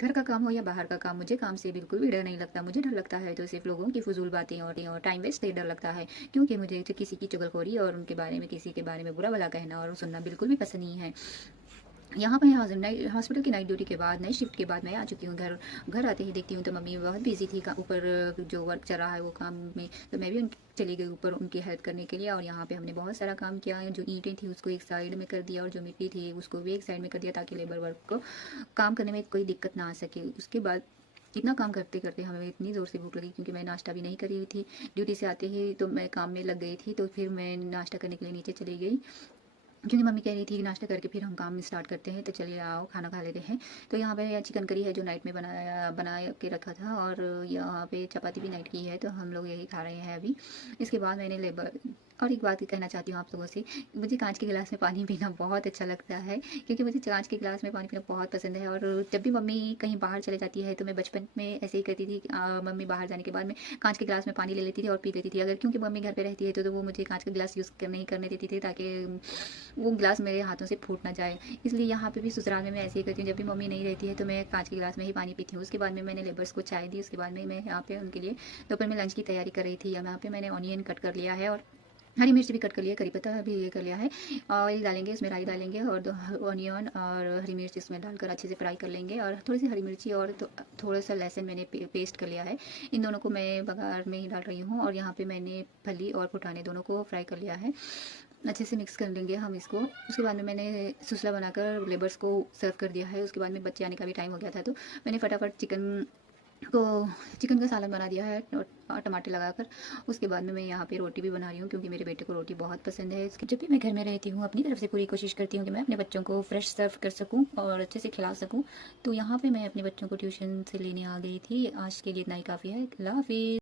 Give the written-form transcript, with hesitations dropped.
घर का काम हो या बाहर का काम, मुझे काम से बिल्कुल भी डर नहीं लगता। मुझे डर लगता है तो सिर्फ लोगों की फ़ुज़ूल बातें और टाइम वेस्ट से डर लगता है, क्योंकि मुझे तो किसी की चुगलखोरी और उनके बारे में, किसी के बारे में बुरा-भला कहना और सुनना बिल्कुल भी पसंद नहीं है। यहाँ पे हॉस्पिटल की नाइट ड्यूटी के बाद, नाइट शिफ्ट के बाद मैं आ चुकी हूँ घर। घर आते ही देखती हूँ तो मम्मी बहुत बिज़ी थी ऊपर जो वर्क चल रहा है वो काम में, तो मैं भी चली गई ऊपर उनकी हेल्प करने के लिए। और यहाँ पे हमने बहुत सारा काम किया। जो ईंटें थी उसको एक साइड में कर दिया और जो मिट्टी थी उसको भी एक साइड में कर दिया, ताकि लेबर वर्क को काम करने में कोई दिक्कत ना आ सके। उसके बाद इतना काम करते करते हमें इतनी ज़ोर से भूख लगी, क्योंकि मैं नाश्ता भी नहीं करी हुई थी। ड्यूटी से आते ही तो मैं काम में लग गई थी, तो फिर मैं नाश्ता करने के लिए नीचे चली गई, क्योंकि मम्मी कह रही थी कि नाश्ता करके फिर हम काम स्टार्ट करते हैं, तो चलिए आओ खाना खा लेते हैं। तो यहाँ पे चिकन करी है जो नाइट में बना के रखा था, और यहाँ पे चपाती भी नाइट की है, तो हम लोग यही खा रहे हैं अभी। इसके बाद मैंने लेबर और एक बात कहना चाहती हूँ आप लोगों से, मुझे कांच के गिलास में पानी पीना बहुत अच्छा लगता है, क्योंकि मुझे कांच के गिलास में पानी पीना बहुत पसंद है। और जब भी मम्मी कहीं बाहर चले जाती है तो मैं बचपन में ऐसे ही करती थी कि मम्मी बाहर जाने के बाद मैं कांच के गिलास में पानी ले लेती थी और पी लेती थी। अगर क्योंकि मम्मी घर पे रहती है तो वो मुझे कांच का गिलास यूज़ नहीं करने देती थी, ताकि वो गिलास मेरे हाथों से फूट ना जाए। इसलिए यहाँ पे भी ससुराल में मैं ऐसे ही करती हूँ, जब भी मम्मी नहीं रहती है तो मैं कांच के गिलास में ही पानी पीती हूँ। उसके बाद में मैंने लेबर्स को चाय दी। उसके बाद में मैं यहाँ पे उनके लिए दोपहर में लंच की तैयारी कर रही थी। यहाँ पे मैंने ऑनियन कट कर लिया है और हरी मिर्च भी कट कर लिया, करी पत्ता भी ये कर लिया है। ऑयल डालेंगे, इसमें राई डालेंगे और ऑनियन और हरी मिर्च इसमें डालकर अच्छे से फ्राई कर लेंगे। और थोड़ी सी हरी मिर्ची और थोड़ा सा लहसुन मैंने पेस्ट कर लिया है। इन दोनों को मैं बघार में ही डाल रही हूँ। और यहाँ पे मैंने फली और फुटाने दोनों को फ्राई कर लिया है। अच्छे से मिक्स कर लेंगे हम इसको। उसके बाद में मैंने सुसला बनाकर लेबर्स को सर्व कर दिया है। उसके बाद में बच्चे आने का भी टाइम हो गया था, तो मैंने फटाफट को चिकन का सालन बना दिया है और टमाटर लगाकर। उसके बाद में मैं यहाँ पे रोटी भी बना रही हूँ, क्योंकि मेरे बेटे को रोटी बहुत पसंद है। इसके जब भी मैं घर में रहती हूँ अपनी तरफ से पूरी कोशिश करती हूँ कि मैं अपने बच्चों को फ्रेश सर्व कर सकूँ और अच्छे से खिला सकूँ। तो यहाँ पे मैं अपने बच्चों को ट्यूशन से लेने आ गई थी। आज के लिए इतना ही काफ़ी है। अल्लाह हाफिज़।